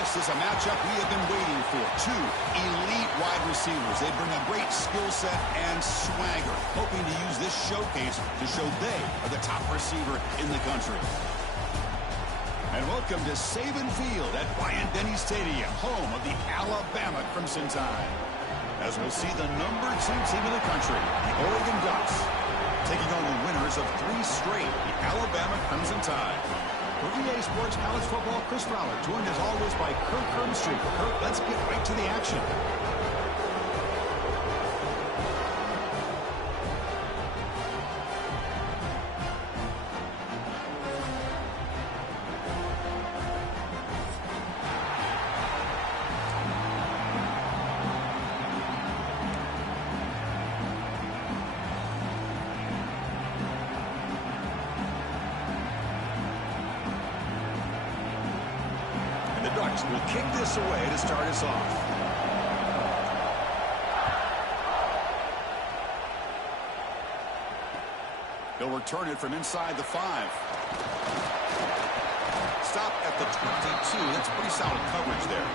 This is a matchup we have been waiting for. Two elite wide receivers. They bring a great skill set and swagger, hoping to use this showcase to show they are the top receiver in the country. And welcome to Saban Field at Bryant-Denny Stadium, home of the Alabama Crimson Tide. As we'll see the #2 team in the country, the Oregon Ducks, taking on the winners of 3 straight, the Alabama Crimson Tide. For EA Sports College Football, Chris Fowler, joined as always by Kirk Herbstreit. Kirk, let's get right to the action. Will kick this away to start us off. He'll return it from inside the 5. Stop at the 22. That's pretty solid coverage there.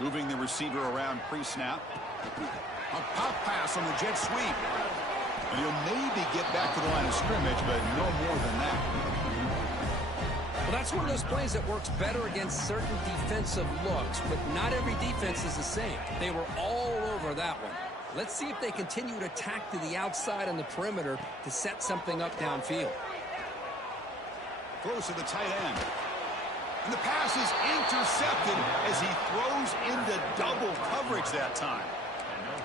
Moving the receiver around pre-snap. A pop pass on the jet sweep. And he'll maybe get back to the line of scrimmage, but no more than that. Well, that's one of those plays that works better against certain defensive looks, but not every defense is the same. They were all over that one. Let's see if they continue to attack to the outside on the perimeter to set something up downfield. Close to the tight end. And the pass is intercepted as he throws into double coverage that time.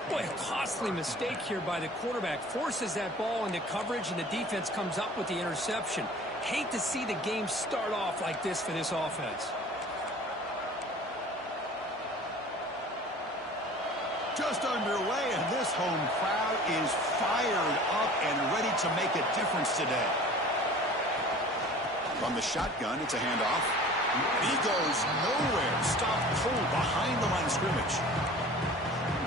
Boy, a costly mistake here by the quarterback. Forces that ball into coverage, and the defense comes up with the interception. Hate to see the game start off like this for this offense. Just underway, and this home crowd is fired up and ready to make a difference today. From the shotgun, it's a handoff. He goes nowhere. Stopped cold behind the line of scrimmage.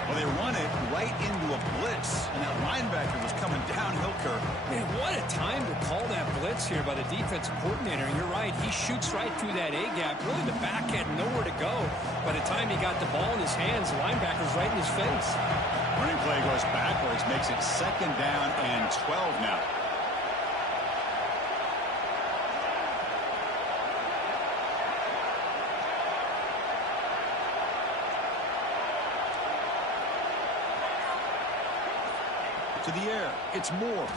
Well, they run it right into a blitz, and that linebacker was coming downhill, Kirk. Man, what a time to call that blitz here by the defensive coordinator. And you're right, he shoots right through that A-gap. Really, the back had nowhere to go. By the time he got the ball in his hands, the linebacker's right in his face. Running play goes backwards, makes it 2nd down and 12 now. To the air, it's Moore.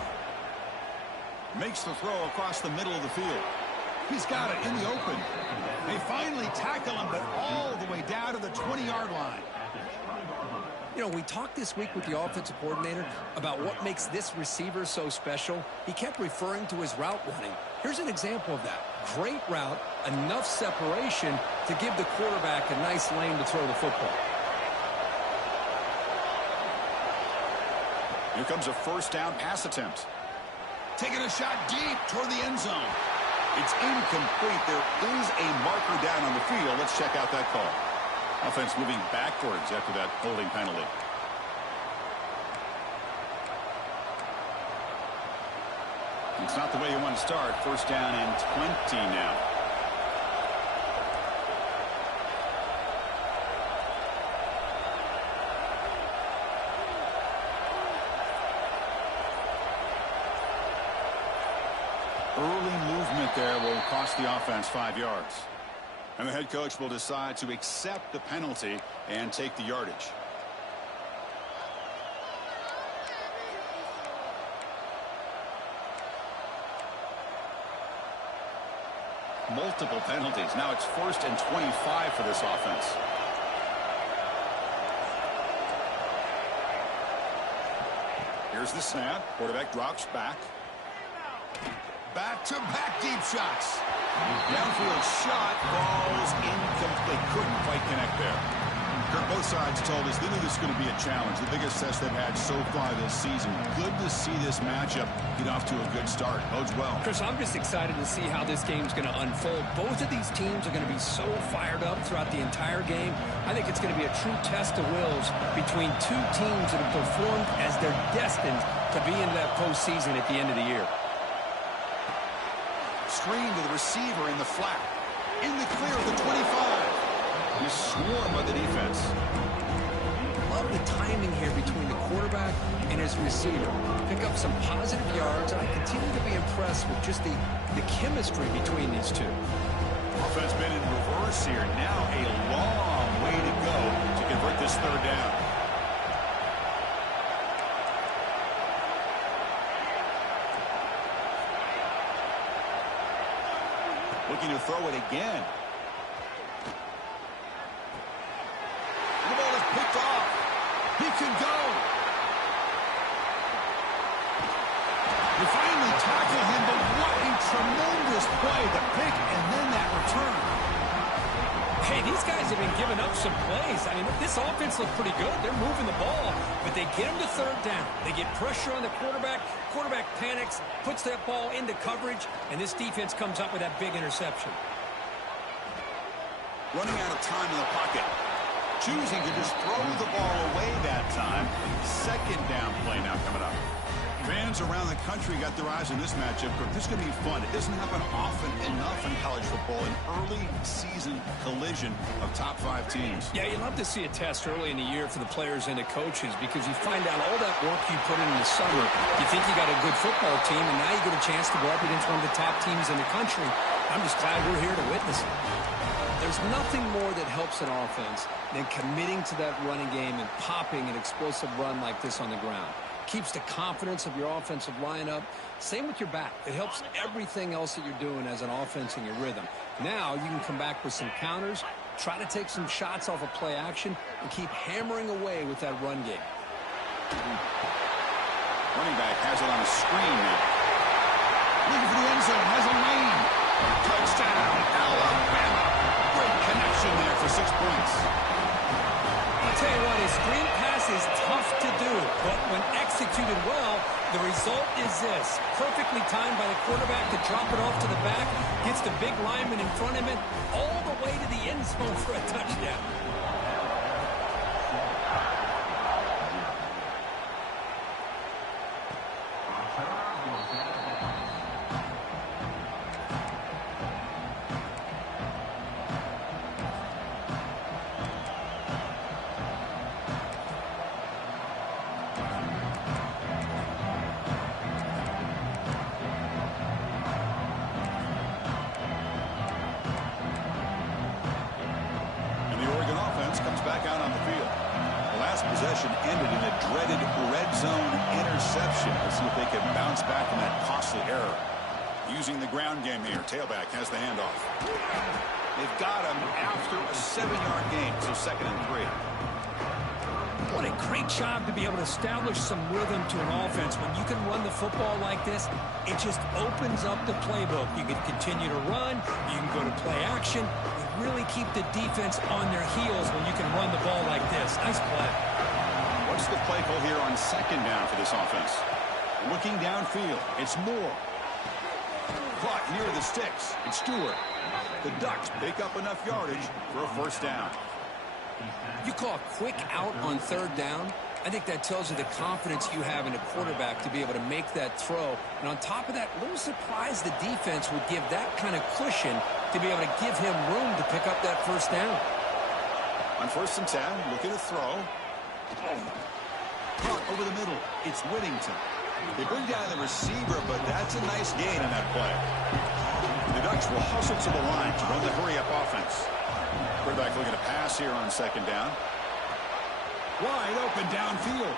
Makes the throw across the middle of the field. He's got it in the open. They finally tackle him, but all the way down to the 20-yard line. You know, we talked this week with the offensive coordinator about what makes this receiver so special. He kept referring to his route running. Here's an example of that. Great route, enough separation to give the quarterback a nice lane to throw the football. Here comes a 1st down pass attempt. Taking a shot deep toward the end zone. It's incomplete. There is a marker down on the field. Let's check out that call. Offense moving backwards after that holding penalty. It's not the way you want to start. 1st down and 20 now. Early movement there will cost the offense 5 yards. And the head coach will decide to accept the penalty and take the yardage. Multiple penalties. Now it's 1st and 25 for this offense. Here's the snap. Quarterback drops back. Back-to-back deep shots. Downfield shot falls incomplete. Couldn't quite connect there. Kirk, both sides told us they knew this was going to be a challenge, the biggest test they've had so far this season. Good to see this matchup get off to a good start. Bodes well. Chris, I'm just excited to see how this game's going to unfold. Both of these teams are going to be so fired up throughout the entire game. I think it's going to be a true test of wills between two teams that have performed as they're destined to be in that postseason at the end of the year. Screen to the receiver in the flat. In the clear of the 25. He's swarmed by the defense. Love the timing here between the quarterback and his receiver. Pick up some positive yards. I continue to be impressed with just the chemistry between these two. Offense been in reverse here. Now a long way to go to convert this third down. Looking to throw it again. The ball is picked off. He can go. They finally tackle him, but what a tremendous play. The pick and then that return. Hey, these guys have been giving up some plays. I mean, this offense looked pretty good. They're moving the ball, but they get him to third down. They get pressure on the quarterback. Quarterback panics, puts that ball into coverage, and this defense comes up with that big interception. Running out of time in the pocket. Choosing to just throw the ball away that time. Second down play now coming up. Fans around the country got their eyes on this matchup. This is going to be fun. It doesn't happen often enough in college football, an early season collision of top 5 teams. Yeah, you love to see a test early in the year for the players and the coaches because you find out all that work you put in the summer. You think you got a good football team, and now you get a chance to go up against one of the top teams in the country. I'm just glad we're here to witness it. There's nothing more that helps an offense than committing to that running game and popping an explosive run like this on the ground. Keeps the confidence of your offensive lineup. Same with your back. It helps everything else that you're doing as an offense in your rhythm. Now you can come back with some counters, try to take some shots off of play action, and keep hammering away with that run game. Running back has it on a screen now. Looking for the end zone, has a lane. Touchdown, Alabama. Great connection there for 6 points. I'll tell you what, a screen pass is tough to do, but when executed well, the result is this. Perfectly timed by the quarterback to drop it off to the back, gets the big lineman in front of him, all the way to the end zone for a touchdown. Comes back out on the field. The last possession ended in a dreaded red zone interception. Let's see if they can bounce back from that costly error. Using the ground game here. Tailback has the handoff. They've got him after a 7-yard gain, so 2nd and 3. What a great job to be able to establish some rhythm to an offense. When you can run the football like this, it just opens up the playbook. You can continue to run. You can go to play action. You really keep the defense on their heels when you can run the ball like this. Nice play. What's the play call here on 2nd down for this offense? Looking downfield. It's Moore. Caught near the sticks. It's Stewart. The Ducks pick up enough yardage for a 1st down. You call a quick out on 3rd down. I think that tells you the confidence you have in a quarterback to be able to make that throw. And on top of that, a little surprised the defense would give that kind of cushion to be able to give him room to pick up that 1st down. On 1st and 10, looking to throw. Caught over the middle. It's Whittington. They bring down the receiver, but that's a nice gain on that play. The Ducks will hustle to the line to run the hurry-up offense. Quarterback looking to pass here on 2nd down. Wide open downfield.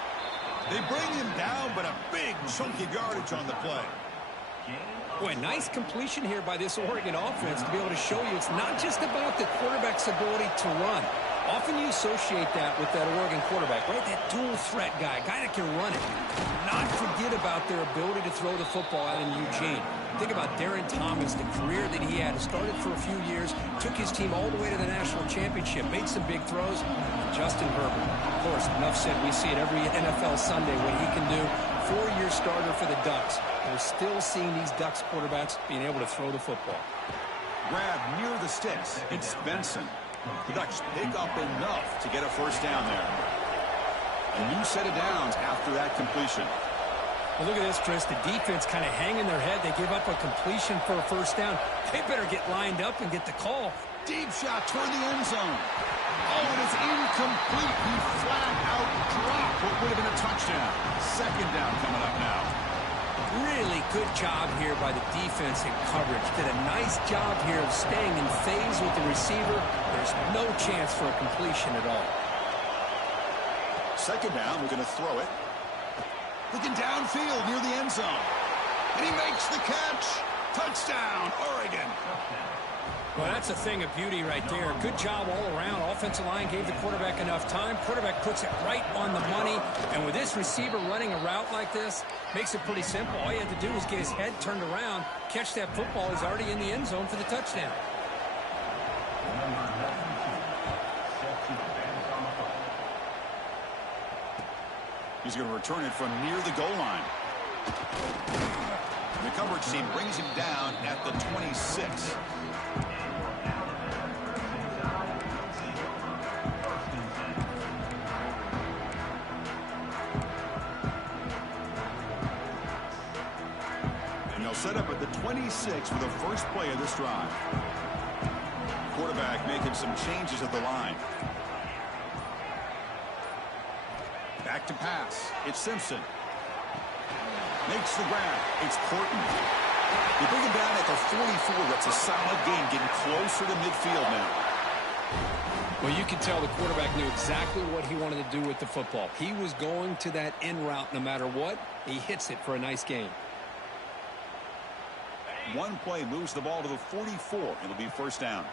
They bring him down, but a big chunk of yardage on the play. Boy, nice completion here by this Oregon offense to be able to show you it's not just about the quarterback's ability to run. Often you associate that with that Oregon quarterback, right? That dual threat guy that can run it. Not forget about their ability to throw the football out in Eugene. Think about Darren Thomas, the career that he had. Started for a few years, took his team all the way to the national championship, made some big throws. Justin Herbert, of course, enough said. We see it every NFL Sunday what he can do. 4-year starter for the Ducks. We're still seeing these Ducks quarterbacks being able to throw the football. Grab near the sticks. It's Benson. The Ducks pick up enough to get a first down there. A new set of downs after that completion. Well, look at this, Chris. The defense kind of hanging their head. They give up a completion for a first down. They better get lined up and get the call. Deep shot toward the end zone. Oh, it is incomplete. He flat out dropped what would have been a touchdown. Second down coming up now. Really good job here by the defense in coverage. Did a nice job here of staying in phase with the receiver. There's no chance for a completion at all. Second down, we're going to throw it. Looking downfield near the end zone. And he makes the catch. Touchdown, Oregon. Well, that's a thing of beauty right there. Good job all around. Offensive line gave the quarterback enough time. Quarterback puts it right on the money. And with this receiver running a route like this, makes it pretty simple. All you have to do is get his head turned around, catch that football. He's already in the end zone for the touchdown. He's going to return it from near the goal line. And the coverage team brings him down at the 26. And they'll set up at the 26 for the first play of this drive. Quarterback making some changes at the line. Back to pass. It's Simpson. Makes the grab. It's Portman. They bring him down at the 44. That's a solid game, getting closer to midfield now. Well, you can tell the quarterback knew exactly what he wanted to do with the football. He was going to that in route no matter what. He hits it for a nice gain. One play moves the ball to the 44. It'll be first down.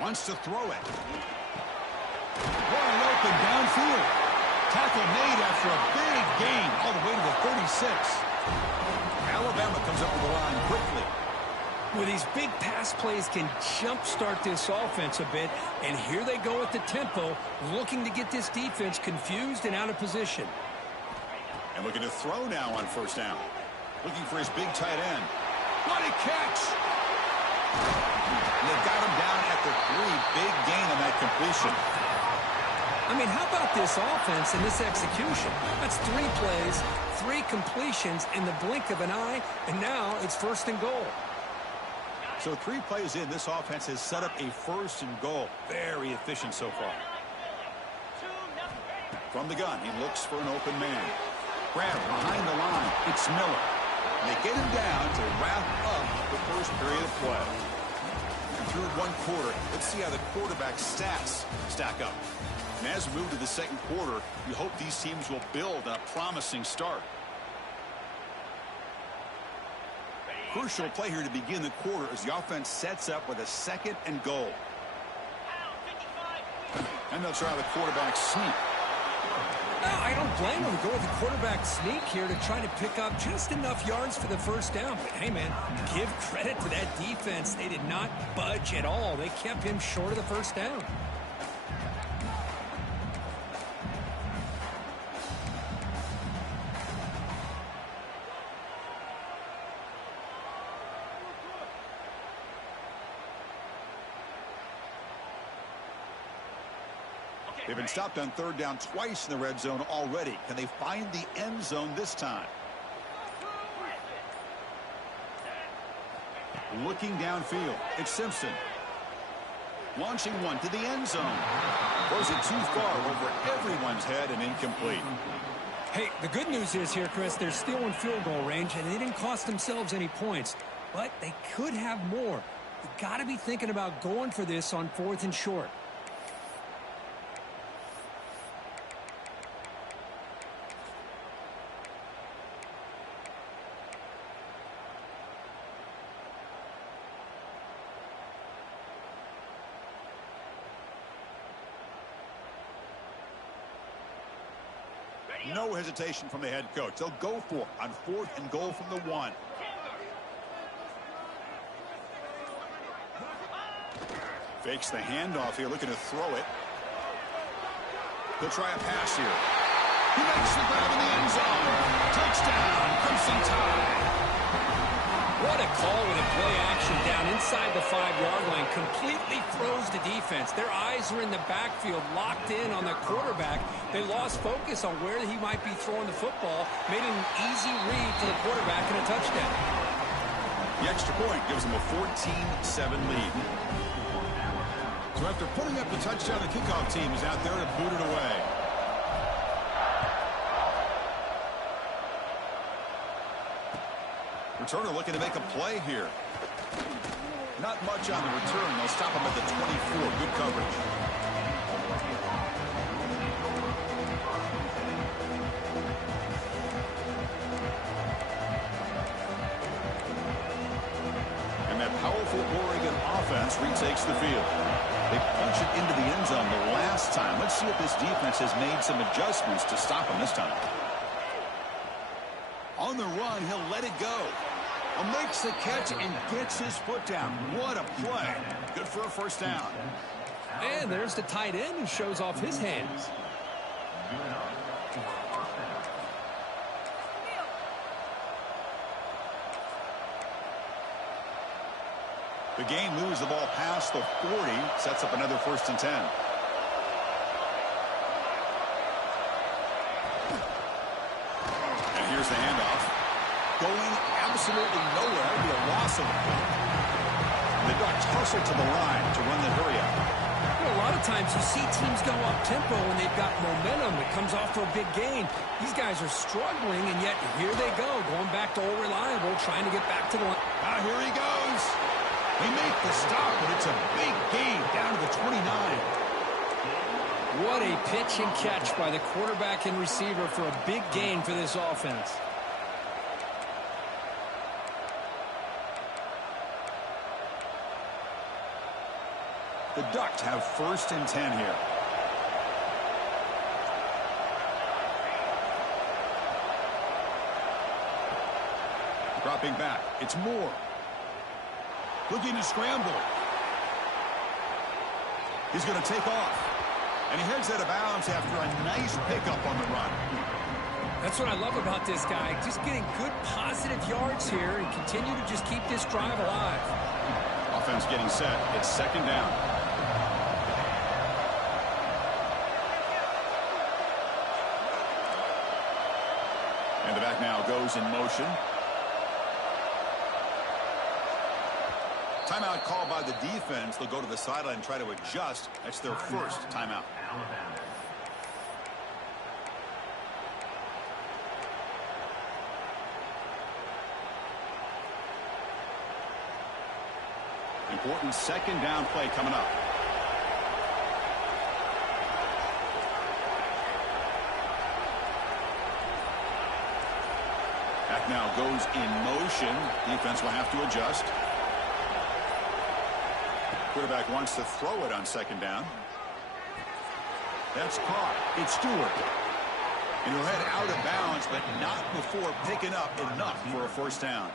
Wants to throw it. Wide open downfield. Tackle made after a big gain all the way to the 36. Alabama comes up with the line quickly. Well, these big pass plays can jumpstart this offense a bit, and here they go at the tempo, looking to get this defense confused and out of position. And looking to throw now on first down. Looking for his big tight end. What a catch! And they've got him down at the 3. Big gain on that completion. I mean, how about this offense and this execution? That's 3 plays, 3 completions in the blink of an eye, and now it's first and goal. So 3 plays in, this offense has set up a first and goal. Very efficient so far. From the gun, he looks for an open man. Grab behind the line. It's Miller. And they get him down to wrap up the first period of play. And through 1 quarter, let's see how the quarterback's stats stack up. And as we move to the second quarter, we hope these teams will build on a promising start. Crucial play here to begin the quarter as the offense sets up with a second and goal. And they'll try the quarterback sneak. No, I don't blame them. Go with the quarterback sneak here to try to pick up just enough yards for the first down. But, hey, man, give credit to that defense. They did not budge at all. They kept him short of the first down. They've been stopped on third down twice in the red zone already. Can they find the end zone this time? Looking downfield. It's Simpson. Launching one to the end zone. Throws it too far over everyone's head and incomplete. Hey, the good news is here, Chris, they're still in field goal range, and they didn't cost themselves any points. But they could have more. You got to be thinking about going for this on 4th and short. No hesitation from the head coach. They'll go for it on 4th and goal from the 1. Fakes the handoff here, looking to throw it. He'll try a pass here. He makes the grab in the end zone. Touchdown, Crimson Tide. What a call with a play action down inside the 5-yard line. Completely throws the defense. Their eyes are in the backfield, locked in on the quarterback. They lost focus on where he might be throwing the football. Made an easy read for the quarterback and a touchdown. The extra point gives them a 14-7 lead. So after putting up the touchdown, the kickoff team is out there to boot it away. Returner looking to make a play here. Not much on the return. They'll stop him at the 24. Good coverage. And that powerful Oregon offense retakes the field. They punch it into the end zone the last time. Let's see if this defense has made some adjustments to stop him this time. On the run, he'll let it go. Makes the catch and gets his foot down. What a play. Good for a first down. And there's the tight end who shows off his hands. The game moves the ball past the 40, sets up another 1st and 10. And here's the handoff. Going absolutely nowhere. That would be a loss of the ball. The Ducks hustle to the line to run the hurry up. You know, a lot of times you see teams go up-tempo when they've got momentum. It comes off for a big gain. These guys are struggling, and yet here they go, going back to old reliable, trying to get back to the line. Here he goes. They make the stop, but it's a big gain down to the 29. What a pitch and catch by the quarterback and receiver for a big gain for this offense. The Ducks have 1st and 10 here. Dropping back. It's Moore. Looking to scramble. He's going to take off. And he heads out of bounds after a nice pickup on the run. That's what I love about this guy. Just getting good positive yards here and continue to just keep this drive alive. Offense getting set. It's 2nd down. And the back now goes in motion. Timeout called by the defense. They'll go to the sideline and try to adjust. That's their 1st timeout. Important 2nd down play coming up. Back now goes in motion. Defense will have to adjust. Quarterback wants to throw it on 2nd down. That's caught. It's Stewart. And he'll head out of bounds, but not before picking up enough for a 1st down.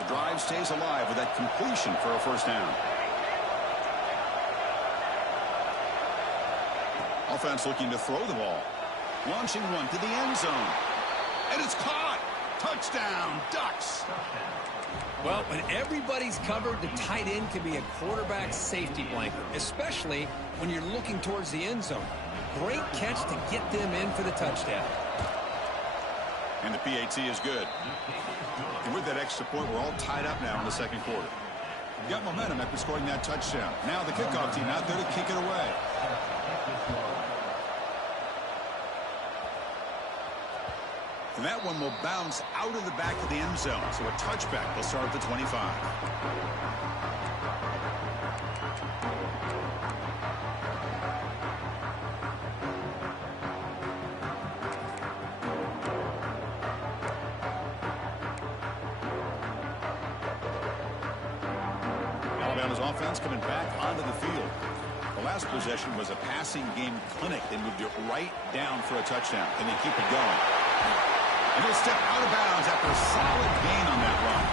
The drive stays alive with that completion for a 1st down. Offense looking to throw the ball. Launching one to the end zone. And it's caught. Touchdown, Ducks. Well, when everybody's covered, the tight end can be a quarterback's safety blanket, especially when you're looking towards the end zone. Great catch to get them in for the touchdown. And the PAT is good. And with that extra point, we're all tied up now in the 2nd quarter. Got momentum after scoring that touchdown. Now the kickoff team out there to kick it away. And that one will bounce out of the back of the end zone. So a touchback will start at the 25. Alabama's offense coming back onto the field. The last possession was a passing game clinic. They moved it right down for a touchdown. Can they keep it going? And he'll step out of bounds after a solid gain on that run.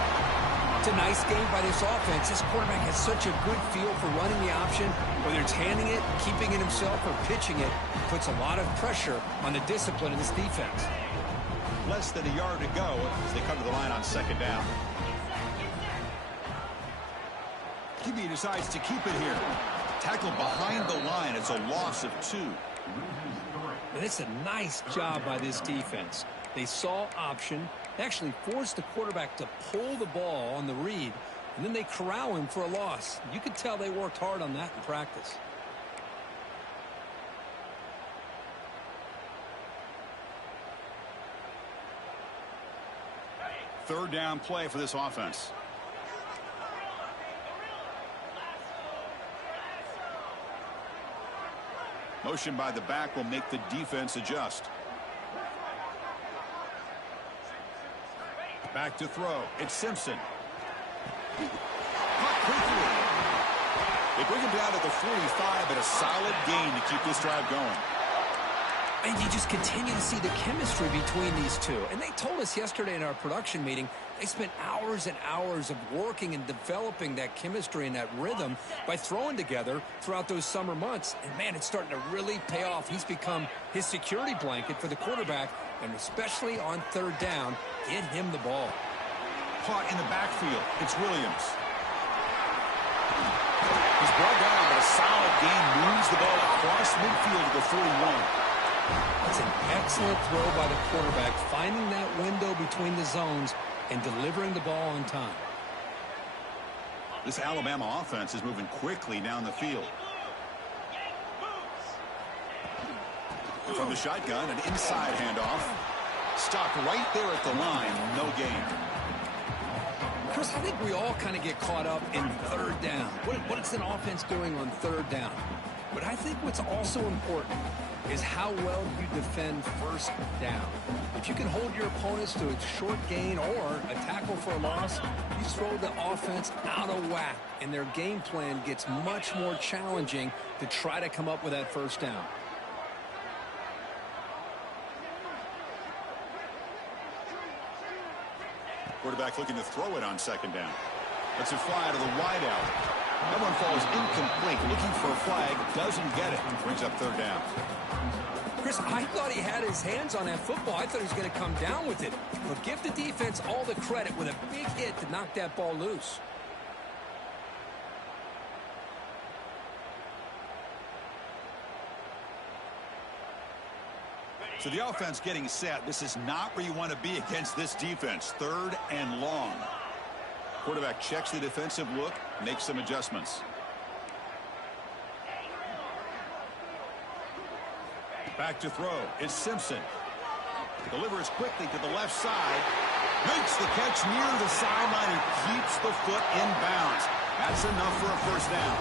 It's a nice game by this offense. This quarterback has such a good feel for running the option. Whether it's handing it, keeping it himself, or pitching it, puts a lot of pressure on the discipline of this defense. Less than a yard to go as they cover the line on second down. QB decides to keep it here. Tackled behind the line. It's a loss of 2. And it's a nice job by this defense. They saw option, actually forced the quarterback to pull the ball on the read, and then they corral him for a loss. You could tell they worked hard on that in practice. Third down play for this offense. Motion by the back will make the defense adjust. Back to throw. It's Simpson. Caught quickly. They bring him down to the 45, but a solid gain to keep this drive going. And you just continue to see the chemistry between these two. And they told us yesterday in our production meeting, they spent hours and hours of working and developing that chemistry and that rhythm by throwing together throughout those summer months. And, man, it's starting to really pay off. He's become his security blanket for the quarterback, and especially on third down, get him the ball. Caught in the backfield. It's Williams. He's brought down, but a solid gain moves the ball across midfield to the 41. It's an excellent throw by the quarterback, finding that window between the zones and delivering the ball on time. This Alabama offense is moving quickly down the field. From the shotgun, an inside handoff. Stopped right there at the line. No gain. Chris, I think we all kind of get caught up in third down. What is an offense doing on third down? But I think what's also important is how well you defend first down. If you can hold your opponents to a short gain or a tackle for a loss, you throw the offense out of whack, and their game plan gets much more challenging to try to come up with that first down. Quarterback looking to throw it on second down. Lets it fly to the wideout. That one falls incomplete. Looking for a flag. Doesn't get it. Brings up third down. Chris, I thought he had his hands on that football. I thought he was going to come down with it. But give the defense all the credit with a big hit to knock that ball loose. So the offense getting set. This is not where you want to be against this defense. Third and long. Quarterback checks the defensive look, makes some adjustments. Back to throw. It's Simpson. Delivers quickly to the left side. Makes the catch near the sideline and keeps the foot in bounds. That's enough for a first down.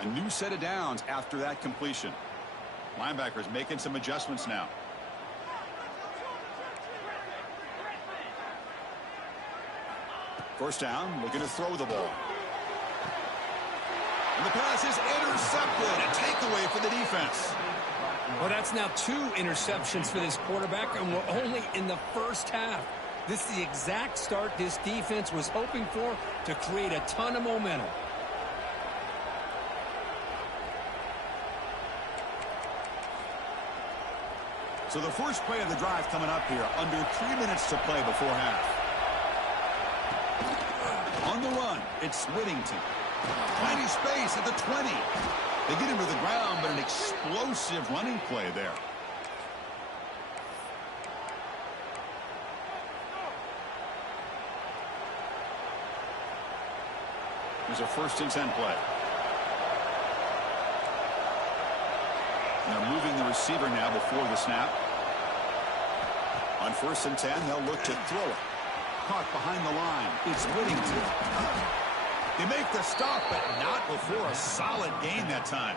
A new set of downs after that completion. Linebackers making some adjustments now. First down, looking to throw the ball. And the pass is intercepted. A takeaway for the defense. Well, that's now 2 interceptions for this quarterback, and we're only in the first half. This is the exact start this defense was hoping for to create a ton of momentum. So the first play of the drive coming up here. Under 3 minutes to play before half. On the run, it's Whittington. Tiny space at the 20. They get him to the ground, but an explosive running play there. There's a 1st and 10 play. And they're moving the receiver now before the snap. On 1st and 10, they'll look to throw it. Caught behind the line. It's Whittington. They make the stop, but not before a solid gain that time.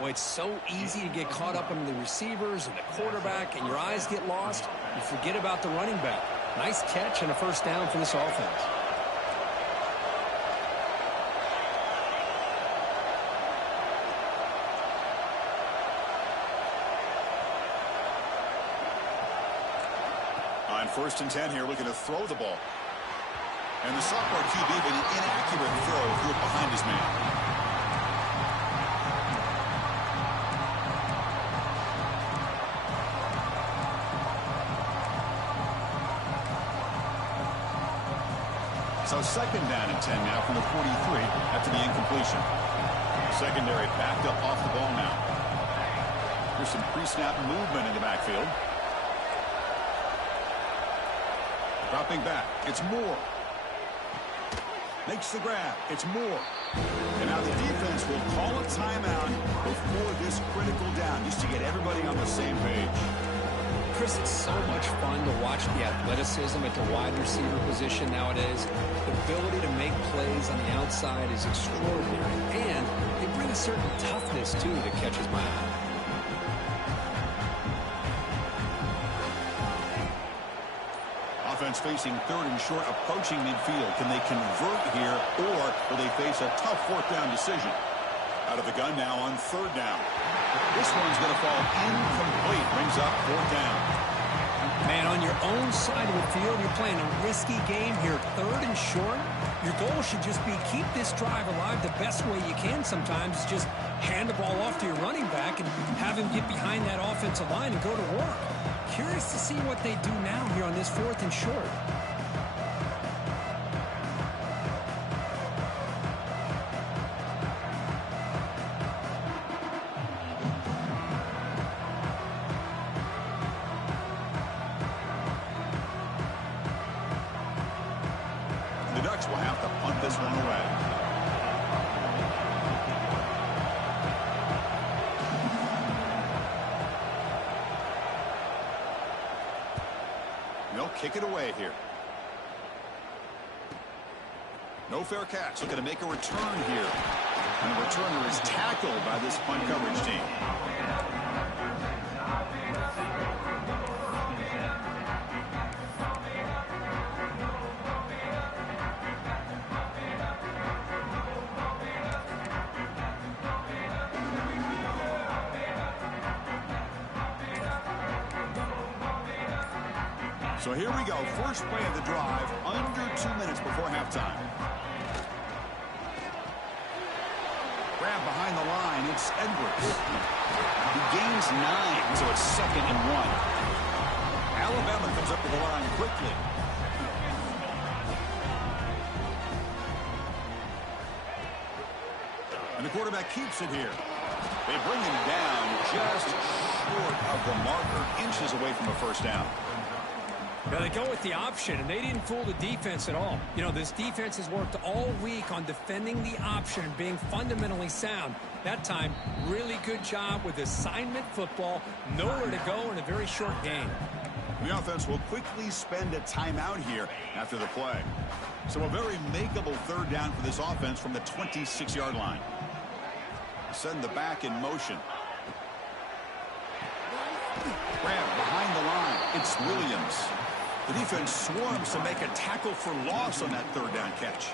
Well, it's so easy to get caught up in the receivers and the quarterback, and your eyes get lost. You forget about the running back. Nice catch and a first down for this offense. On 1st and 10 here, looking to throw the ball. And the sophomore QB with an inaccurate throw threw it behind his man. So 2nd down and 10 now from the 43 after the incompletion. Secondary backed up off the ball now. There's some pre-snap movement in the backfield. Dropping back. It's Moore. Makes the grab. It's Moore. And now the defense will call a timeout before this critical down just to get everybody on the same page. Chris, it's so much fun to watch the athleticism at the wide receiver position nowadays. The ability to make plays on the outside is extraordinary. And they bring a certain toughness, too, that catches my eye. Offense facing 3rd and short, approaching midfield. Can they convert here, or will they face a tough 4th down decision? Out of the gun now on 3rd down. This one's going to fall incomplete. Brings up 4th down. Man, on your own side of the field, you're playing a risky game here. 3rd and short. Your goal should just be keep this drive alive the best way you can sometimes. Just hand the ball off to your running back and have him get behind that offensive line and go to work. Curious to see what they do now here on this 4th and short. The Ducks will have to punt this one away. They'll kick it away here. No fair catch. Looking to make a return here. And the returner is tackled by this punt coverage team. So here we go. First play of the drive, under 2 minutes before halftime. Grab behind the line. It's Edwards. He gains 9, so it's 2nd and 1. Alabama comes up to the line quickly. And the quarterback keeps it here. They bring him down just short of the marker, inches away from a first down. Now they go with the option, and they didn't fool the defense at all. You know, this defense has worked all week on defending the option and being fundamentally sound. That time, really good job with assignment football. Nowhere to go in a very short game. The offense will quickly spend a timeout here after the play. So a very makeable 3rd down for this offense from the 26-yard line. Send the back in motion. Grab behind the line. It's Williams. The defense swarms to make a tackle for loss on that 3rd down catch.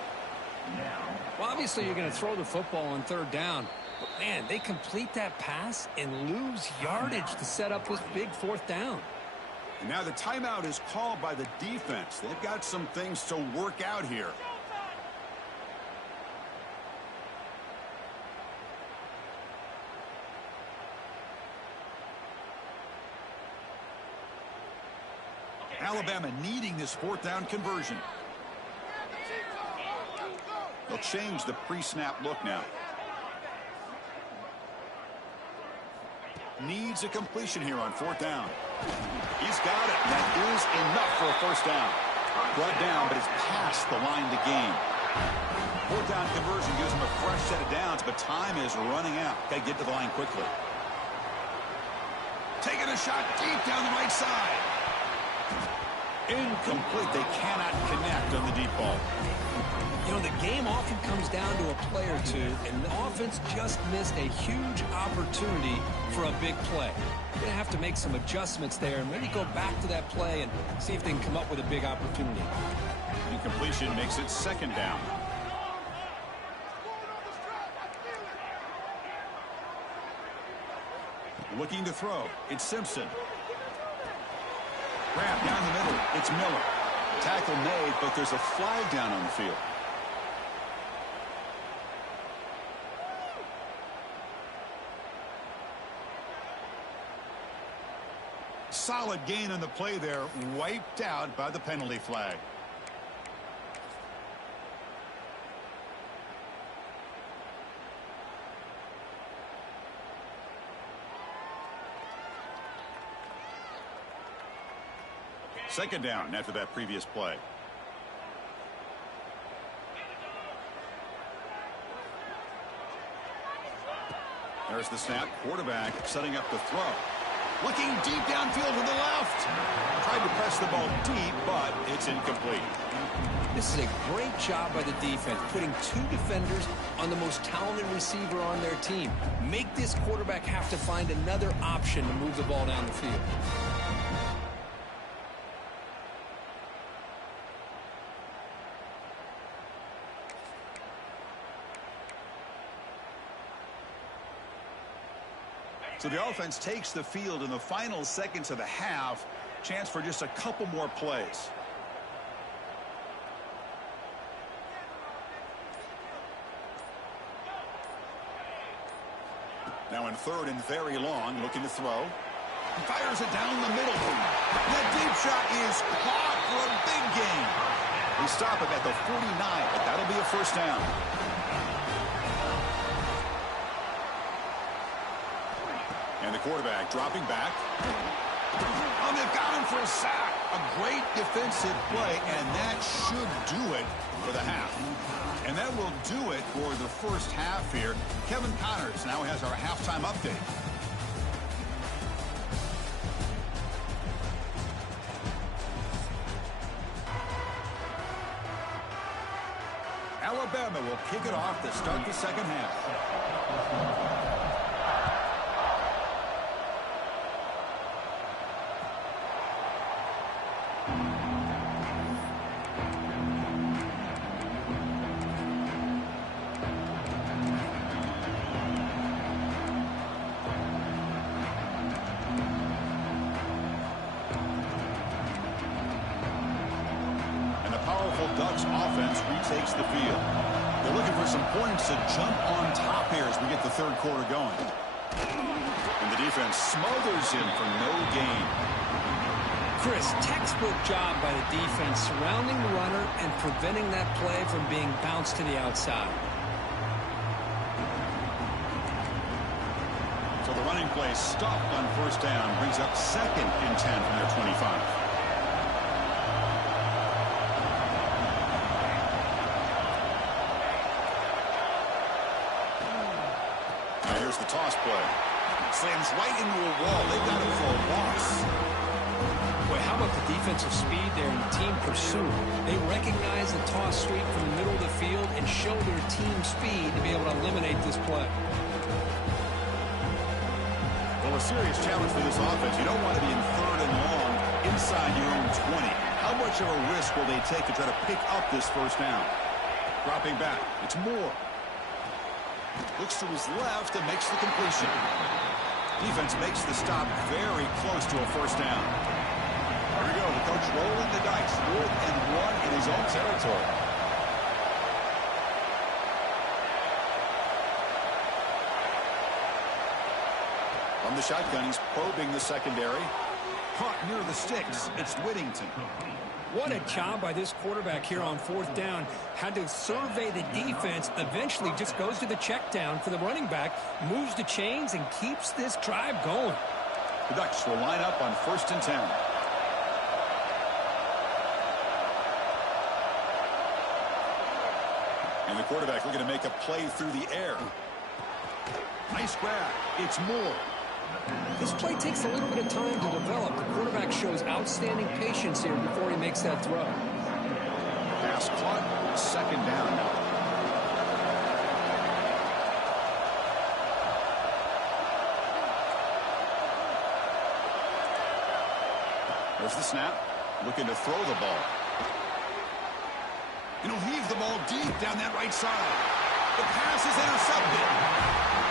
Well, obviously you're going to throw the football on 3rd down. But, man, they complete that pass and lose yardage to set up this big 4th down. And now the timeout is called by the defense. They've got some things to work out here. Alabama needing this 4th down conversion. They'll change the pre-snap look now. Needs a completion here on 4th down. He's got it. That is enough for a first down. Brought down, but it's past the line to gain. 4th down conversion gives him a fresh set of downs, but time is running out. Got to get to the line quickly. Taking a shot deep down the right side. Incomplete. They cannot connect on the deep ball. You know, the game often comes down to a a play or two, and the offense just missed a huge opportunity for a big play. They're going to have to make some adjustments there and maybe go back to that play and see if they can come up with a big opportunity. Incompletion makes it second down. Looking to throw. It's Simpson. Grab down the middle. It's Miller. Tackle made, but there's a flag down on the field. Solid gain on the play there, wiped out by the penalty flag. Second down after that previous play. There's the snap. Quarterback setting up the throw. Looking deep downfield to the left. Tried to press the ball deep, but it's incomplete. This is a great job by the defense, putting two defenders on the most talented receiver on their team. Make this quarterback have to find another option to move the ball down the field. So the offense takes the field in the final seconds of the half. Chance for just a couple more plays. Now in third and very long, looking to throw. He fires it down the middle. That deep shot is caught for a big gain. We stop him at the 49, but that'll be a first down. And the quarterback dropping back. Oh, they've got him for a sack. A great defensive play, and that should do it for the half. And that will do it for the first half here. Kevin Connors now has our halftime update. Alabama will kick it off to start the second half. Ducks offense retakes the field. They're looking for some points to jump on top here as we get the third quarter going. And the defense smothers him for no gain. Chris, textbook job by the defense surrounding the runner and preventing that play from being bounced to the outside. So the running play stopped on first down, brings up 2nd and 10 from their 25. The toss play. Slams right into a wall. They've got him for a loss. Boy, how about the defensive speed there in the team pursuit? They recognize the toss sweep from the middle of the field and show their team speed to be able to eliminate this play. Well, a serious challenge for this offense. You don't want to be in third and long inside your own 20. How much of a risk will they take to try to pick up this first down? Dropping back. It's Moore. Looks to his left and makes the completion. Defense makes the stop very close to a first down. Here we go. The coach rolling the dice. 4th and 1 in his own territory. From the shotgun, he's probing the secondary. Caught near the sticks. It's Whittington. What a job by this quarterback here on 4th down. Had to survey the defense, eventually just goes to the check down for the running back, moves the chains, and keeps this drive going. The Ducks will line up on 1st and 10. And the quarterback looking to make a play through the air. Nice grab. It's Moore. This play takes a little bit of time to develop. The quarterback shows outstanding patience here before he makes that throw. Pass caught. 2nd down now. There's the snap. Looking to throw the ball. And he'll heave the ball deep down that right side. The pass is intercepted.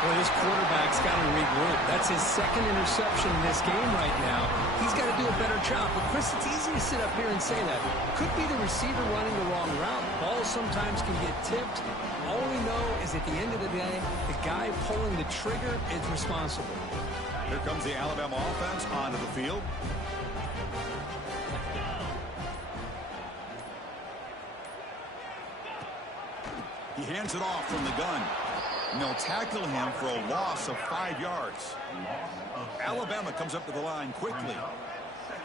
Well, this quarterback's got to regroup. That's his second interception in this game right now. He's got to do a better job. But, Chris, it's easy to sit up here and say that. Could be the receiver running the wrong route. Balls sometimes can get tipped. All we know is at the end of the day, the guy pulling the trigger is responsible. Here comes the Alabama offense onto the field. He hands it off from the gun. And they'll tackle him for a loss of 5 yards. Alabama comes up to the line quickly.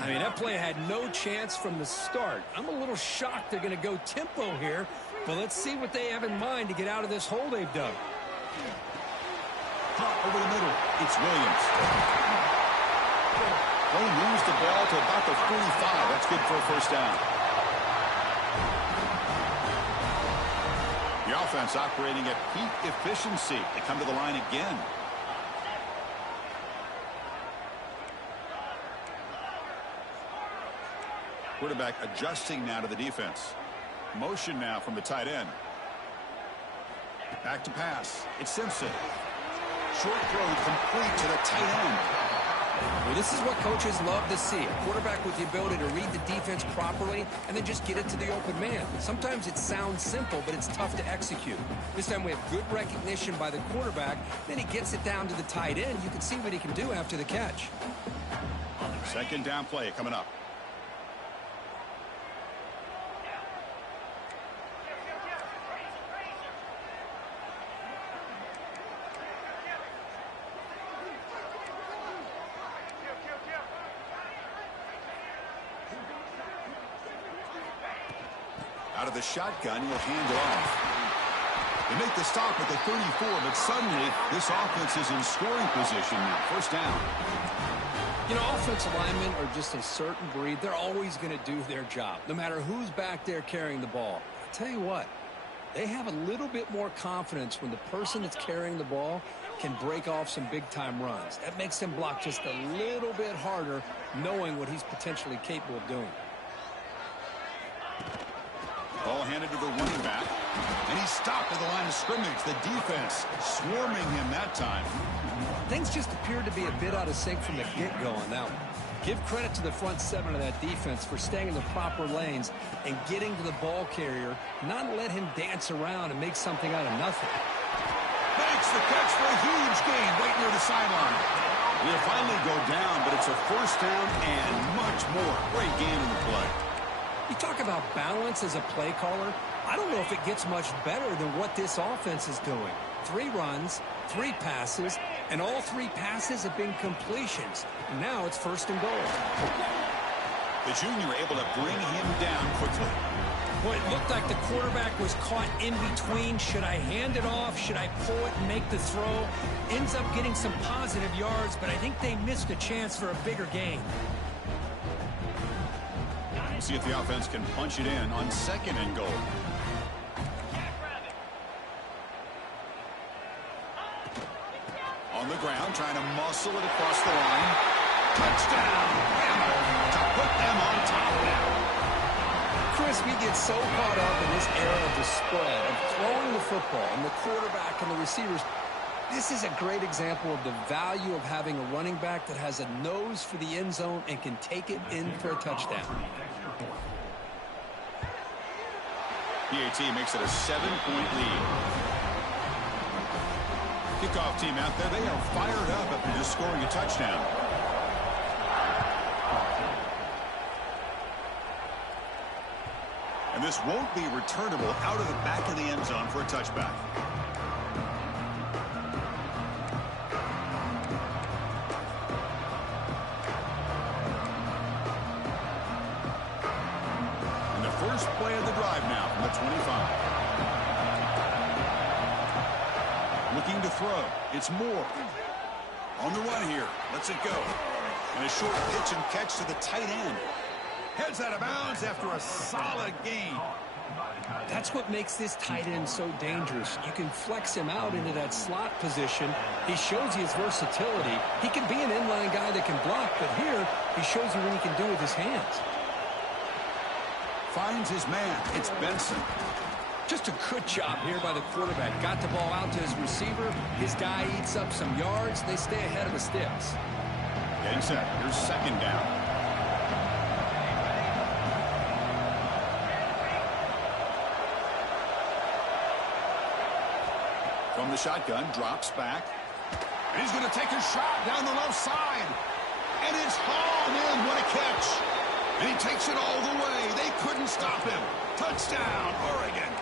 I mean, that play had no chance from the start. I'm a little shocked they're going to go tempo here, but let's see what they have in mind to get out of this hole they've dug. Hot over the middle. It's Williams. They moves the ball to about the 45. That's good for a first down. The offense operating at peak efficiency. They come to the line again. Quarterback adjusting now to the defense. Motion now from the tight end. Back to pass. It's Simpson. Short throw complete to the tight end. Well, this is what coaches love to see. A quarterback with the ability to read the defense properly and then just get it to the open man. Sometimes it sounds simple, but it's tough to execute. This time we have good recognition by the quarterback. Then he gets it down to the tight end. You can see what he can do after the catch. Second down play coming up. Out of the shotgun, he'll hand it off. They make the stop at the 34, but suddenly this offense is in scoring position now. First down. You know, offensive linemen are just a certain breed. They're always going to do their job, no matter who's back there carrying the ball. I'll tell you what, they have a little bit more confidence when the person that's carrying the ball can break off some big-time runs. That makes them block just a little bit harder, knowing what he's potentially capable of doing. Ball handed to the running back, and he's stopped at the line of scrimmage. The defense swarming him that time. Things just appeared to be a bit out of sync from the get-go on that one. Give credit to the front seven of that defense for staying in the proper lanes and getting to the ball carrier, not let him dance around and make something out of nothing. Makes the catch for a huge gain right near the sideline. He'll finally go down, but it's a first down and much more. Great game in the play. You talk about balance as a play caller. I don't know if it gets much better than what this offense is doing. 3 runs, 3 passes, and all 3 passes have been completions. Now it's first and goal. The junior able to bring him down quickly. Boy, it looked like the quarterback was caught in between. Should I hand it off? Should I pull it and make the throw? Ends up getting some positive yards, but I think they missed a chance for a bigger gain. See if the offense can punch it in on second and goal. On the ground, trying to muscle it across the line. Touchdown! Bama to put them on top now. Chris, we get so caught up in this era of the spread, of throwing the football, and the quarterback and the receivers. This is a great example of the value of having a running back that has a nose for the end zone and can take it in for a touchdown. PAT makes it a 7-point lead. Kickoff team out there, they are fired up after just scoring a touchdown. And this won't be returnable out of the back of the end zone for a touchback. First play of the drive now from the 25. Looking to throw. It's Moore. On the run here. Lets it go. And a short pitch and catch to the tight end. Heads out of bounds after a solid gain. That's what makes this tight end so dangerous. You can flex him out into that slot position. He shows you his versatility. He can be an inline guy that can block, but here he shows you what he can do with his hands. Finds his man. It's Benson. Just a good job here by the quarterback. Got the ball out to his receiver. His guy eats up some yards. They stay ahead of the sticks. Getting set. Here's second down. From the shotgun, drops back. And he's going to take a shot down the left side. And it's hauled in. What a catch. And he takes it all the way. They couldn't stop him. Touchdown, Oregon.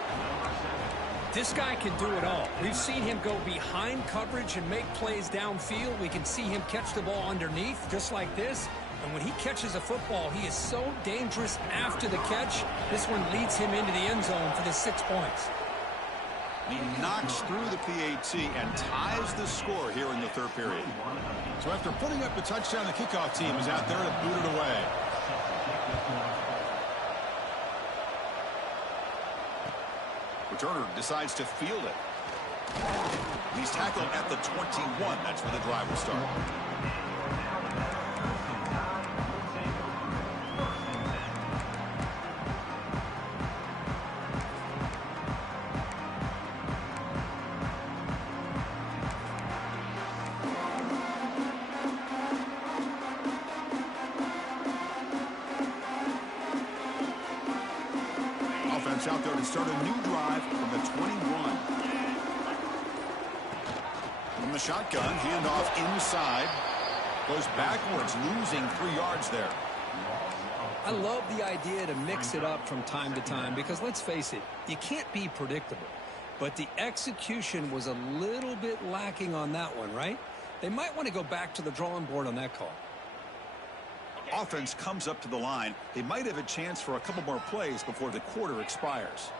This guy can do it all. We've seen him go behind coverage and make plays downfield. We can see him catch the ball underneath, just like this. And when he catches a football, he is so dangerous after the catch. This one leads him into the end zone for the 6 points. He knocks through the PAT and ties the score here in the third period. So after putting up the touchdown, the kickoff team is out there to boot it away. Returner decides to field it. He's tackled at the 21. That's where the drive will start. Out there to start a new drive from the 21. From the shotgun, handoff inside. Goes backwards, losing 3 yards there. I love the idea to mix it up from time to time because, let's face it, you can't be predictable. But the execution was a little bit lacking on that one, right? They might want to go back to the drawing board on that call. Offense comes up to the line. They might have a chance for a couple more plays before the quarter expires.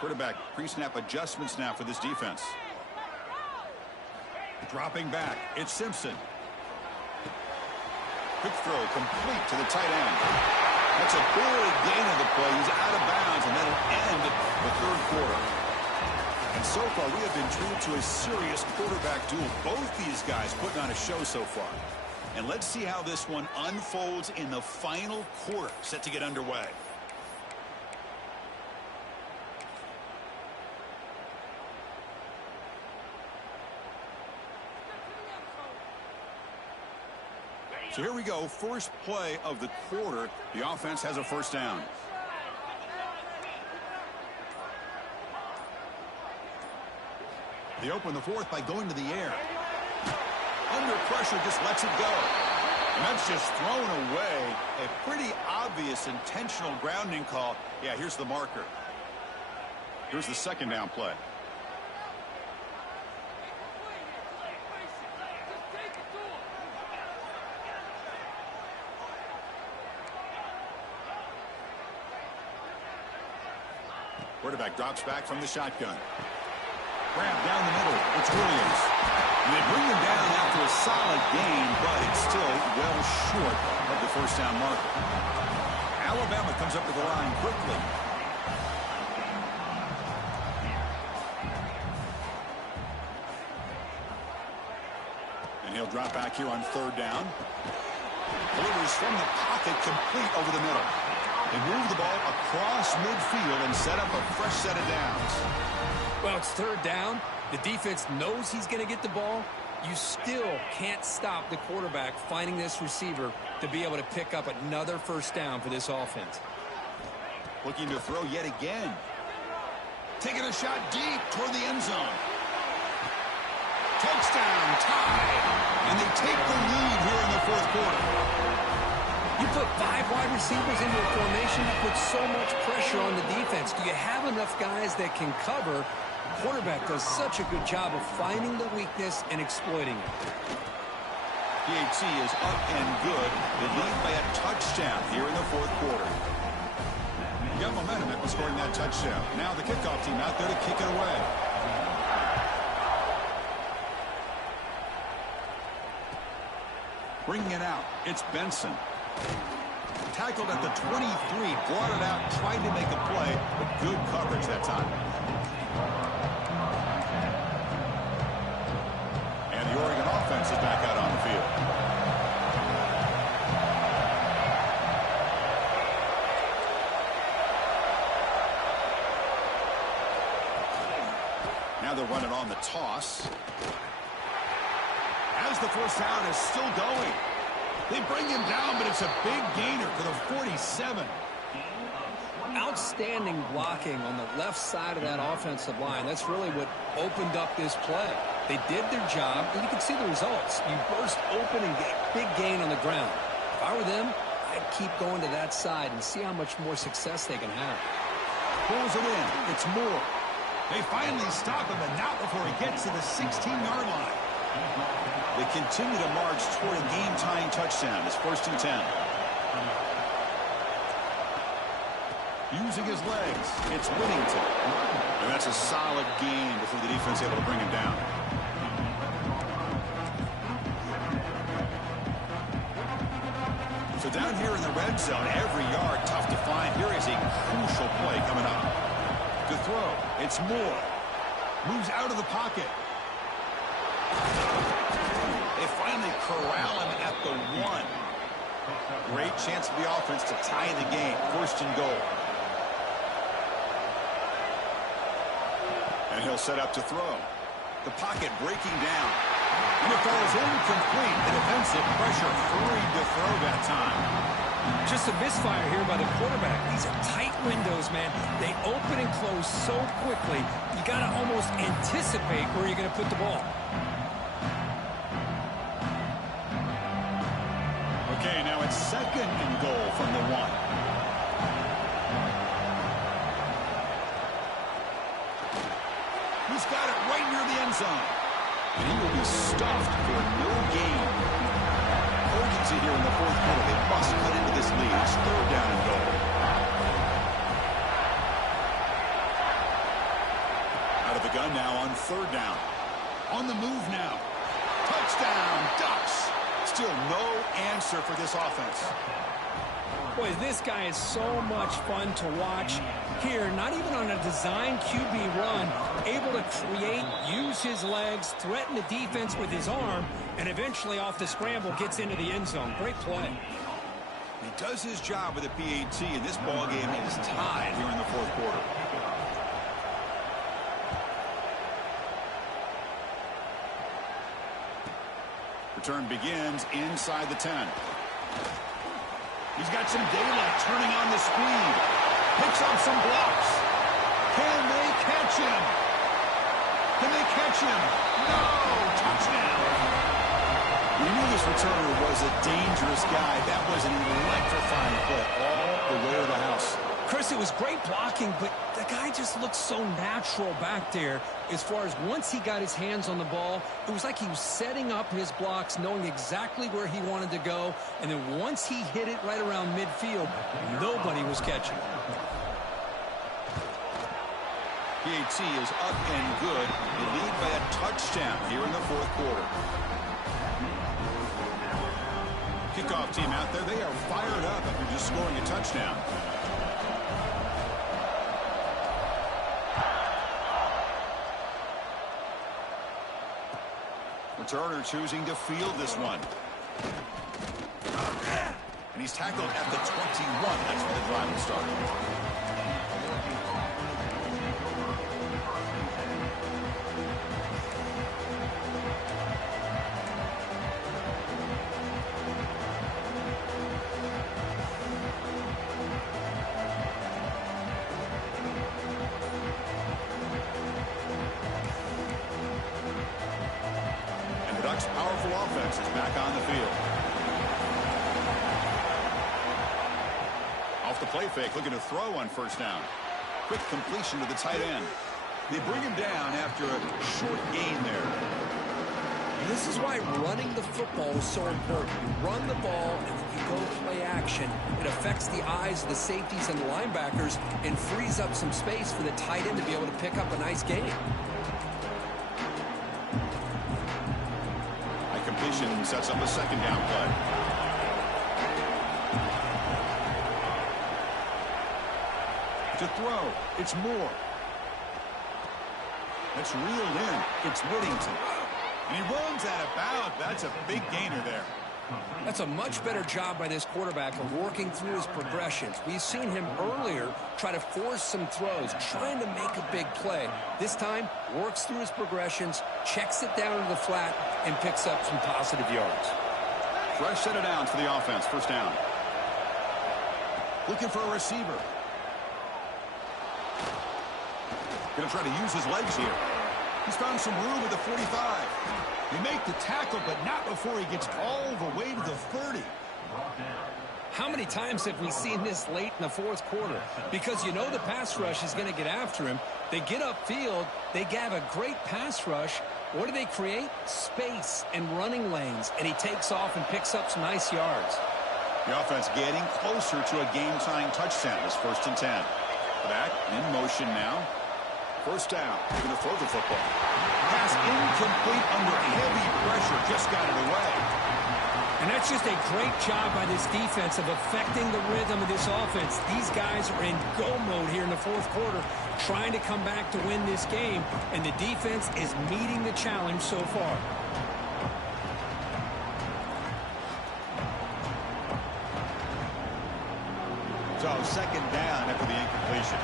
Quarterback pre-snap adjustments now for this defense. Dropping back, it's Simpson. Quick throw complete to the tight end. That's a big gain of the play. He's out of bounds, and that'll end the third quarter. And so far, we have been treated to a serious quarterback duel. Both these guys putting on a show so far. And let's see how this one unfolds in the final quarter, set to get underway. So here we go, first play of the quarter. The offense has a first down. They open the fourth by going to the air. Under pressure, just lets it go. And that's just thrown away. A pretty obvious intentional grounding call. Yeah, here's the marker. Here's the second down play. Quarterback drops back from the shotgun. Grab down the middle. It's Williams. And they bring him down after a solid gain, but it's still well short of the first down marker. Alabama comes up to the line quickly. And he'll drop back here on third down. Delivers from the pocket, complete over the middle. They move the ball across midfield and set up a fresh set of downs. Well, it's third down. The defense knows he's going to get the ball. You still can't stop the quarterback finding this receiver to be able to pick up another first down for this offense. Looking to throw yet again. Taking a shot deep toward the end zone. Touchdown, tie. And they take the lead here in the fourth quarter. You put 5 wide receivers into a formation, you put so much pressure on the defense. Do you have enough guys that can cover? The quarterback does such a good job of finding the weakness and exploiting it. PAT is up and good. They lead by a touchdown here in the fourth quarter. You got momentum after scoring that touchdown. Now the kickoff team out there to kick it away. Bringing it out, it's Benson. Tackled at the 23, brought it out, tried to make a play, but good coverage that time. And the Oregon offense is back out on the field. Now they're running on the toss. As the first down is still going. They bring him down, but it's a big gainer to the 47. Outstanding blocking on the left side of that offensive line. That's really what opened up this play. They did their job, and you can see the results. You burst open and get a big gain on the ground. If I were them, I'd keep going to that side and see how much more success they can have. Pulls it in. It's Moore. They finally stop him, and not before he gets to the 16-yard line. They continue to march toward a game-tying touchdown. It's 1st and 10. Using his legs, it's Whittington. And that's a solid gain before the defense able to bring him down. So down here in the red zone, every yard tough to find. Here is a crucial play coming up. To throw, it's Moore. Moves out of the pocket. They finally corral him at the 1. Great chance for the offense to tie the game. 1st and goal. And he'll set up to throw. The pocket breaking down. And it falls incomplete. The defensive pressure hurried to throw that time. Just a misfire here by the quarterback. These are tight windows, man. They open and close so quickly. You got to almost anticipate where you're going to put the ball. Okay, now it's 2nd and goal from the 1. He's got it right near the end zone. And he will be stuffed for no gain. Urgency here in the 4th quarter. They must cut into this lead. It's 3rd down and goal. Out of the gun now on 3rd down. On the move now. Touchdown, Ducks. Still no answer for this offense. Boy, this guy is so much fun to watch here. Not even on a design QB run, able to create, use his legs, threaten the defense with his arm, and eventually off the scramble gets into the end zone. Great play. He does his job with a PAT, and this ball game is tied here in the 4th quarter. Return begins inside the 10. He's got some daylight turning on the speed. Picks up some blocks. Can they catch him? Can they catch him? No! Touchdown! We knew this returner was a dangerous guy. That was an electrifying play all the way to the house. Chris, it was great blocking, but the guy just looked so natural back there as far as once he got his hands on the ball, it was like he was setting up his blocks, knowing exactly where he wanted to go, and then once he hit it right around midfield, nobody was catching it. PAT is up and good. They lead by a touchdown here in the 4th quarter. Kickoff team out there, they are fired up after just scoring a touchdown. Returner choosing to field this one. And he's tackled at the 21. That's where the drive will start. Powerful offense is back on the field. Off the play fake, looking to throw on 1st down. Quick completion to the tight end. They bring him down after a short gain there. This is why running the football is so important. You run the ball, and when you go play action, it affects the eyes of the safeties and the linebackers and frees up some space for the tight end to be able to pick up a nice gain. Completion sets up a 2nd down play. To throw, it's Moore. That's reeled in. It's Whittington. And he runs out of bounds. That's a big gainer there. That's a much better job by this quarterback of working through his progressions. We've seen him earlier try to force some throws, trying to make a big play. This time, works through his progressions, checks it down to the flat, and picks up some positive yards. Fresh set of downs for the offense. First down. Looking for a receiver. Going to try to use his legs here. He's found some room at the 45. They make the tackle, but not before he gets all the way to the 30. How many times have we seen this late in the fourth quarter? Because you know the pass rush is going to get after him. They get upfield. They have a great pass rush. What do they create? Space and running lanes. And he takes off and picks up some nice yards. The offense getting closer to a game-tying touchdown. It's 1st and 10. Back in motion now. First down. They're going to throw the football. Pass incomplete under heavy pressure. Just got it away. And that's just a great job by this defense of affecting the rhythm of this offense. These guys are in go mode here in the fourth quarter, trying to come back to win this game, and the defense is meeting the challenge so far. So, second down after the incompletion.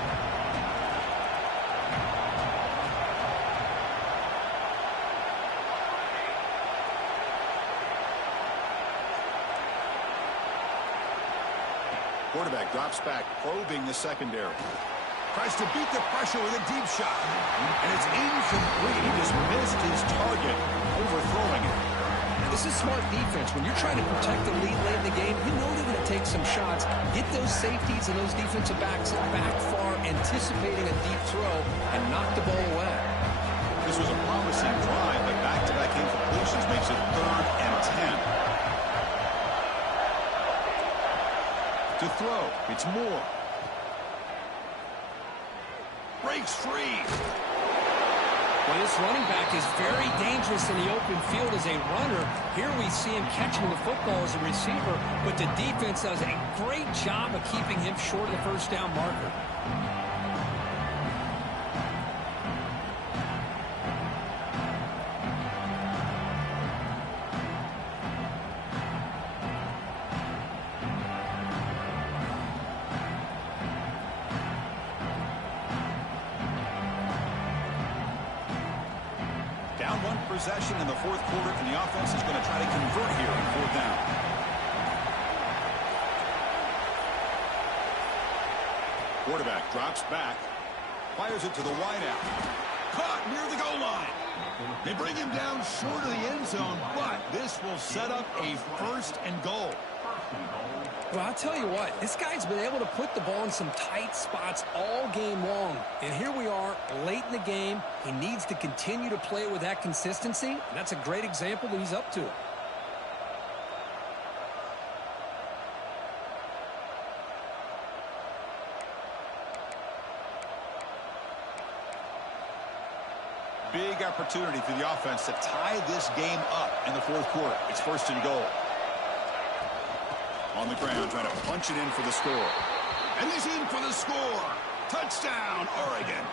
Quarterback drops back, probing the secondary. Tries to beat the pressure with a deep shot. And it's incomplete. He just missed his target, overthrowing it. This is smart defense. When you're trying to protect the lead late in the game, you know they're going to take some shots. Get those safeties and those defensive backs back far, anticipating a deep throw, and knock the ball away. This was a promising drive, but back-to-back incompletions makes it 3rd and 10. To throw, it's Moore. Breaks free. Well, this running back is very dangerous in the open field as a runner. Here we see him catching the football as a receiver, but the defense does a great job of keeping him short of the first down marker. Possession in the fourth quarter, and the offense is going to try to convert here on 4th down. Quarterback drops back, fires it to the wideout. Caught near the goal line. They bring him down short of the end zone, but this will set up a 1st and goal. Well, I'll tell you what, this guy's been able to put the ball in some tight spots all game long. And here we are, late in the game. He needs to continue to play with that consistency. And that's a great example that he's up to it. Big opportunity for the offense to tie this game up in the fourth quarter. It's 1st and goal. On the ground, trying to punch it in for the score. And he's in for the score. Touchdown, Oregon.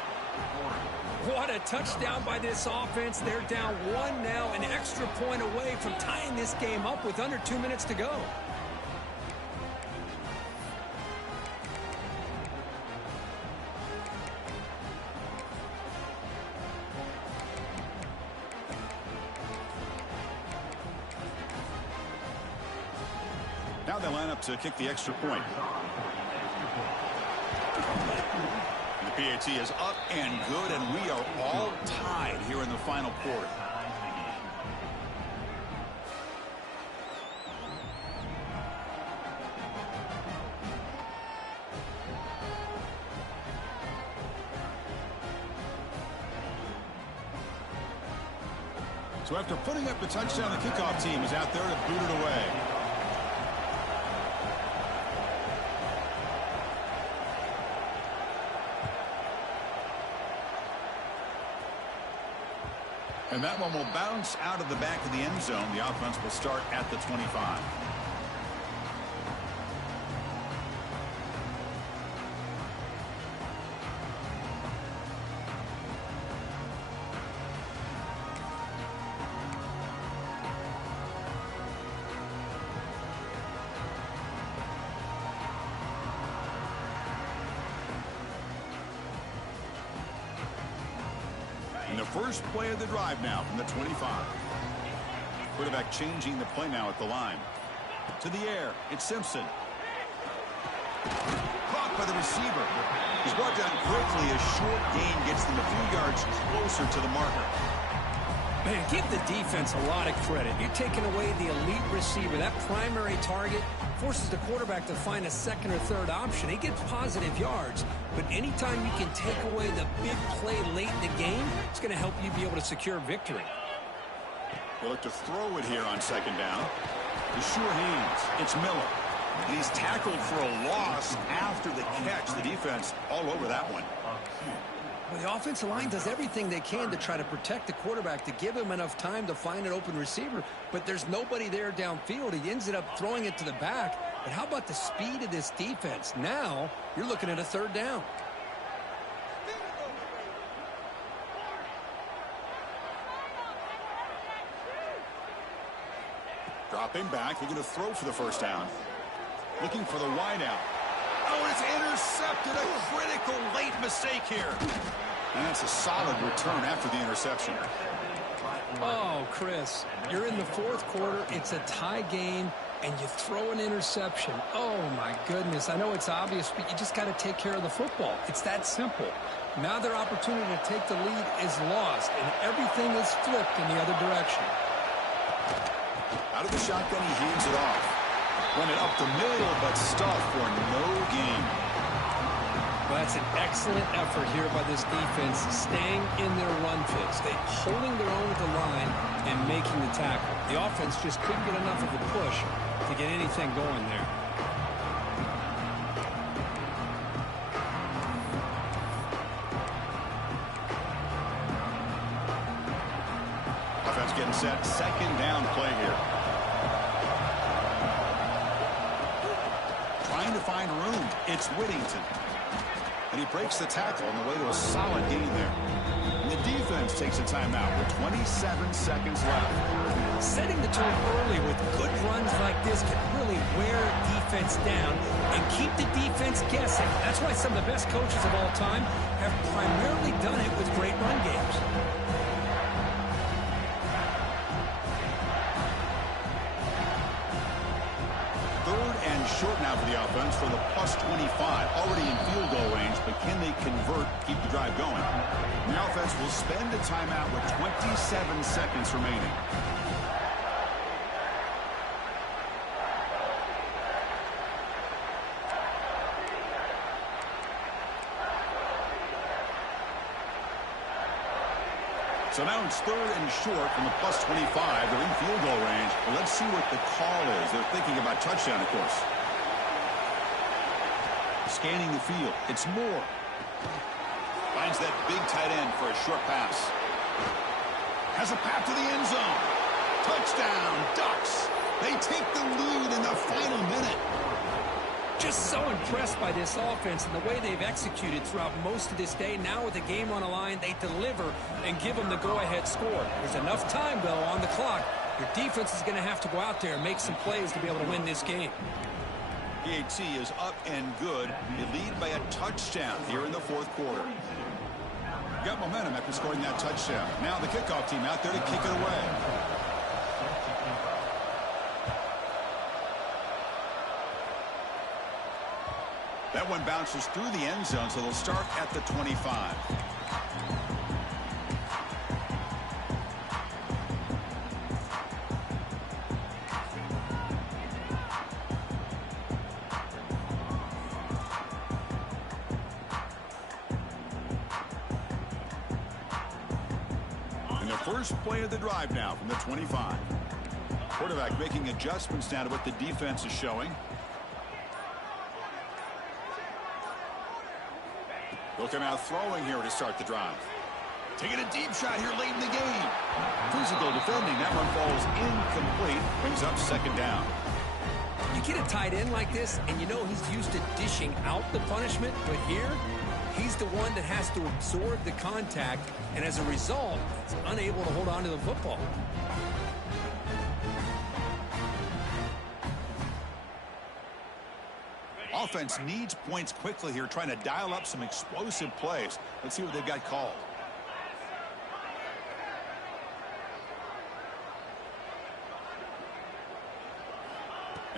What a touchdown by this offense. They're down 1 now, an extra point away from tying this game up with under 2 minutes to go. Now they line up to kick the extra point. And the PAT is up and good, and we are all tied here in the final quarter. So after putting up the touchdown, the kickoff team is out there to boot it away. And that one will bounce out of the back of the end zone. The offense will start at the 25. the first play of the drive now from the 25. Quarterback changing the play now at the line. To the air, it's Simpson. Caught by the receiver. He's brought down quickly. A short gain gets them a few yards closer to the marker. Man, give the defense a lot of credit. You're taking away the elite receiver. That primary target forces the quarterback to find a second or third option. He gets positive yards, but anytime you can take away the big play late in the game, it's going to help you be able to secure victory. We'll look to throw it here on second down. The sure hands. It's Miller. And he's tackled for a loss after the catch. The defense all over that one. Well, the offensive line does everything they can to try to protect the quarterback, to give him enough time to find an open receiver, but there's nobody there downfield. He ends up throwing it to the back. But how about the speed of this defense? Now you're looking at a third down. Dropping back, they're going to throw for the first down. Looking for the wideout. Oh, it's intercepted. A critical late mistake here. And that's a solid return after the interception. Oh, Chris, you're in the fourth quarter. It's a tie game, and you throw an interception. Oh, my goodness. I know it's obvious, but you just got to take care of the football. It's that simple. Now their opportunity to take the lead is lost, and everything is flipped in the other direction. Out of the shotgun, he hands it off. Running up the middle, but stuffed for no gain. Well, that's an excellent effort here by this defense, staying in their run fits. They holding their own at the line and making the tackle. The offense just couldn't get enough of a push to get anything going there. Offense getting set. Second down play here. Trying to find room. It's Whittington. And he breaks the tackle on the way to a solid gain there. And the defense takes a timeout with 27 seconds left. Setting the tone early with good runs like this can really wear defense down and keep the defense guessing. That's why some of the best coaches of all time have primarily done it with great run games. Short now for the offense for the plus 25. Already in field goal range, but can they convert, keep the drive going? The offense will spend a timeout with 27 seconds remaining. So now it's third and short from the plus 25. They're in field goal range. Well, let's see what the call is. They're thinking about touchdown, of course. Scanning the field. It's Moore. Finds that big tight end for a short pass. Has a path to the end zone. Touchdown, Ducks. They take the lead in the final minute. Just so impressed by this offense and the way they've executed throughout most of this day. Now with the game on the line, they deliver and give them the go-ahead score. There's enough time, though, on the clock. Your defense is going to have to go out there and make some plays to be able to win this game. PAT is up and good. You lead by a touchdown here in the fourth quarter. Got momentum after scoring that touchdown. Now the kickoff team out there to kick it away. That one bounces through the end zone, so they'll start at the 25. And the first play of the drive now from the 25. Quarterback making adjustments now to what the defense is showing. They'll come out throwing here to start the drive. Taking a deep shot here late in the game. Physical defending. That one falls incomplete. Brings up second down. You get a tight end like this, and you know he's used to dishing out the punishment, but here, he's the one that has to absorb the contact, and as a result, he's unable to hold on to the football. Offense needs points quickly here, trying to dial up some explosive plays. Let's see what they've got called.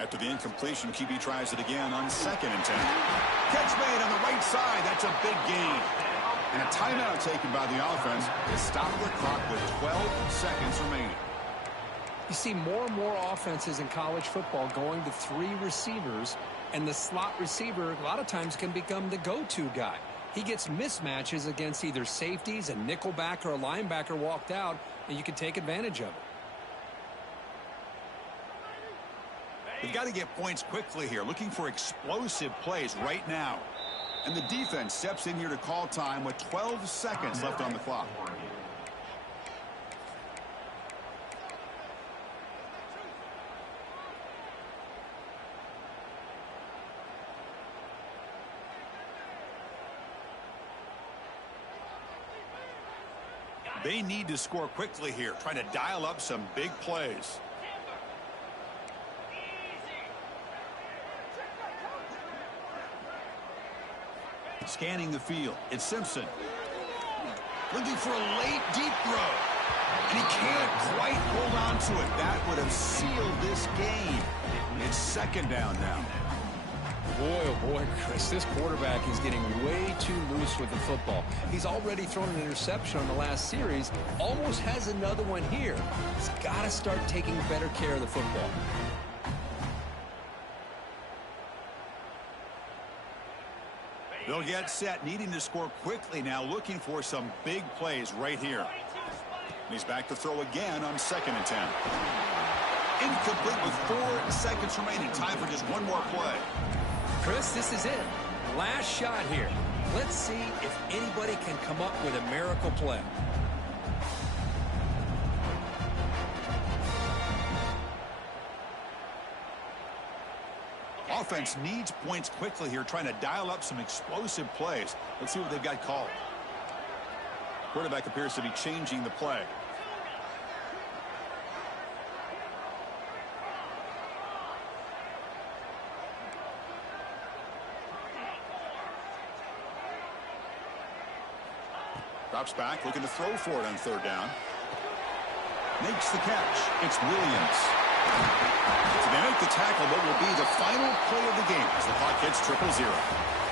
After the incompletion, QB tries it again on 2nd and 10. Catch made on the right side. That's a big gain. And a timeout taken by the offense to stop the clock with 12 seconds remaining. You see more and more offenses in college football going to 3 receivers, and the slot receiver a lot of times can become the go-to guy. He gets mismatches against either safeties, a nickelbacker, or a linebacker walked out, and you can take advantage of it. They've got to get points quickly here, looking for explosive plays right now. And the defense steps in here to call time with 12 seconds left on the clock. They need to score quickly here, trying to dial up some big plays. Scanning the field, it's Simpson. Looking for a late deep throw. And he can't quite hold on to it. That would have sealed this game. It's 2nd down now. Boy, oh boy, Chris, this quarterback is getting way too loose with the football. He's already thrown an interception on the last series, almost has another one here. He's got to start taking better care of the football. They'll get set, needing to score quickly now, looking for some big plays right here. He's back to throw again on 2nd and 10. Incomplete with 4 seconds remaining. Time for just one more play. Chris, this is it. Last shot here. Let's see if anybody can come up with a miracle play. Offense needs points quickly here, trying to dial up some explosive plays. Let's see what they've got called. Quarterback appears to be changing the play. Drops back, looking to throw for it on 3rd down. Makes the catch. It's Williams. So they make the tackle, but will be the final play of the game as the clock hits 0-0.